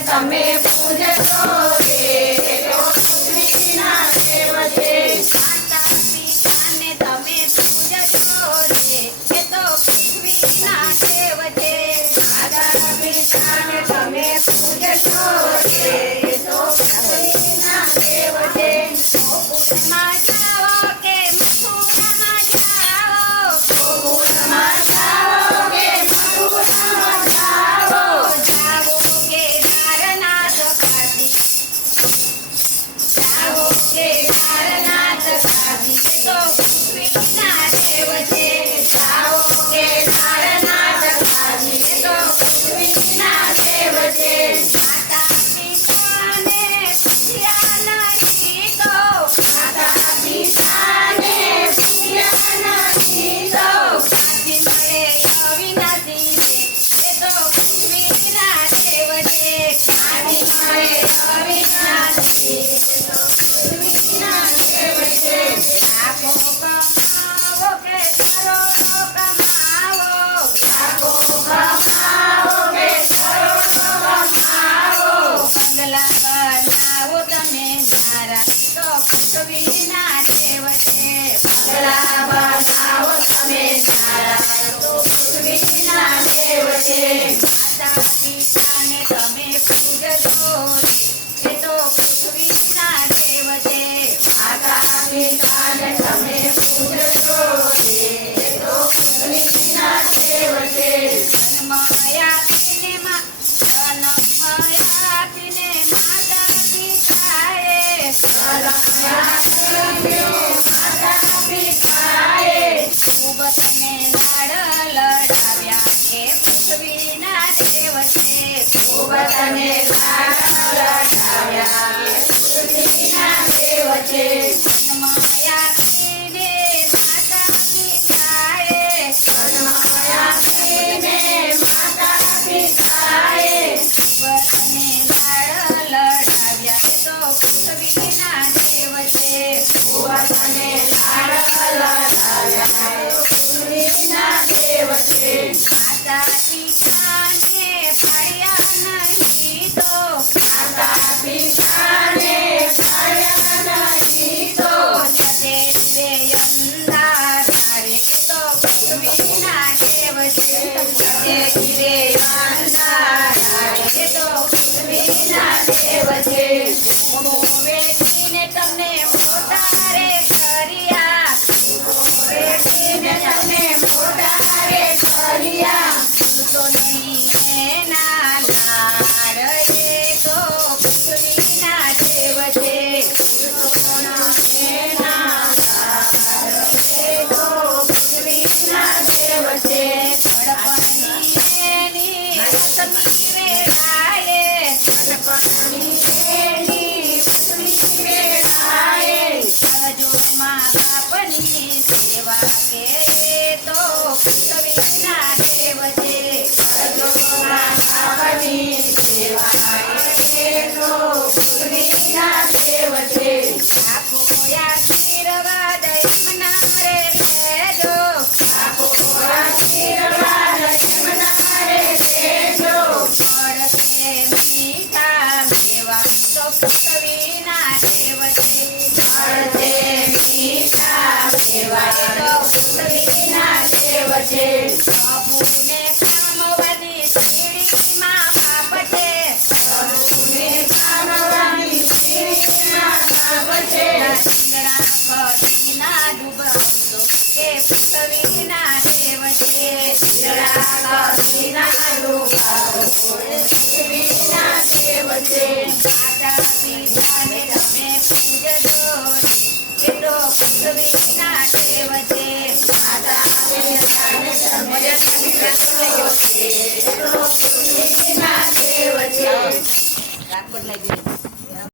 તમે પૂજજો રે એ તો પૃથ્વીના દેવ છે માતા પિતાને તમે પૂજજો રે એ તો પૃથ્વીના દેવ છે માતા પિતાને તમે પૂજજો રે એ તો પૃથ્વીના દેવ છે ગોકુળમાં જાઓ કે મથુરામાં જાઓ ગોકુળમાં જાઓ કે મથુરામાં જાઓ જાઓ કે નારનાથ કાશી જાઓ કે નારનાથ કાશી એ તો પૃથ્વીના દેવ છે જાઓ કે નારનાથ કાશી એ તો પૃથ્વીના દેવ છે માતા પિતાને પૂજ્યા નથી તો માતા પિતાને પૂજ્યા નથી તો કાશી મળે અવિનાશી રે એ તો પૃથ્વીના દેવ છે કાશી મળે અવિનાશી એ તો પૃથ્વીના દેવ છે લાખો કમાવો કે કરોડો કમાવો લાખો કમાવો કે કરોડો કમાવો બંગલા બનાવો તમે નારા તો પૃથ્વીના દેવ છે બંગલા બનાવો તમે નારા તો પૃથ્વીના દેવ છે માતા પિતાને તમે પૂજજો રે એ તો પૃથ્વીના દેવ છે માતા પિતાને તમે પૂજજો રે એ તો પૃથ્વીના દેવ છે જન્મ આપીને માતા પિતાએ માતા પિતાએ ખૂબ તને લાડ લડાવ્યા કે પૃથ્વીના દેવ છે ખૂબ તને લાડ લડાવ્યા એ પૃથ્વીના દેવ છે જન્મ આપીને માતા પિતાએ જન્મ આપીને માતા પિતાએ ખૂબ તને લાડ લડાવ્યા એ તો પૃથ્વીના દેવ છે ખૂબ તને લાડ લડાવ્યા એ પૃથ્વીના દેવ છે માતા પિતાને પાડ્યા નહીં તો માતા પિતાને પાડ્યા નથી તો જતે દિવે અંધારા રે એ તો પૃથ્વીના દેવ છે જતે દિવે અંધારા એ તો પૃથ્વીના દેવ છે વેઠીને તમને મોટા રે કર્યા વેઠીને તમે મોટા રે કર્યા તો નહીં એના લાડ રે તો પૃથ્વીના દેવ છે એના લાડ એ તો પૃથ્વીના દેવ છે પડપણની એની પત્ની વેળાએ ગણપતિની એની પત્ની વેળાએ કરજો મા બાપની સેવા કે એ તો પૃથ્વીના દેવ છે માતાની સેવા એ તો પૃથ્વીના દેવ છે આખો આશીર્વાદ એમના રે લેજો આપો આશીર્વાદ એમના રે દેજો પડશે મીઠા મેવા તો પૃથ્વીના દેવ છે મળશે મીઠા સેવા તો પૃથ્વીના દેવ છે પ્રભુને કામવાદી શીડીમાં બાપ છે પ્રભુને કામવાની સીડીમાં બાપ છે ઇંગડા કડીના ડૂબાવતો કે પૃથ્વીના દેવ છે જરા કડીના ડૂબાવો પૃથ્વીના દેવ છે માતા પિતાને તમે પૂજજો રે એ તો પૃથ્વીના દેવ છે માતા પિતાને તમે પૂજજો રે એ તો પૃથ્વીના દેવ છે રાજકોટ લાગી